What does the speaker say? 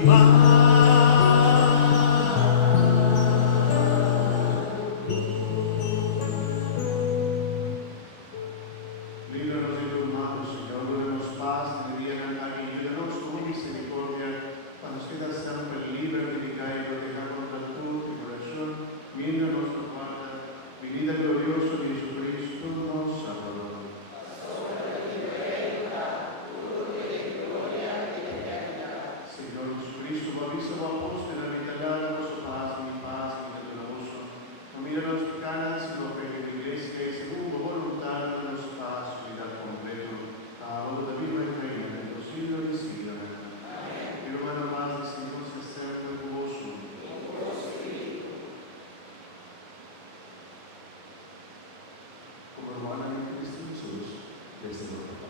Líbranos de todo mal, Señor, danos paz, alegría, y ayúdanos con misericordia, para nos quedar siempre libres de pecado y proteger contra tu corazón, mira nuestra guarda, venida glorioso de Jesucristo, nos Salvador. Señor Jesucristo, bautizo a vos de la vitalidad, vuestra paz, mi paz, mi doloroso. No mira los pecados, sino que la Iglesia es según la voluntad de nuestra paz, unidad completo. Ahora de viva y reina en los siglos de siglos. Y hermano más, decimos que sea hermoso. Como hermana en Cristo Jesús, desde luego.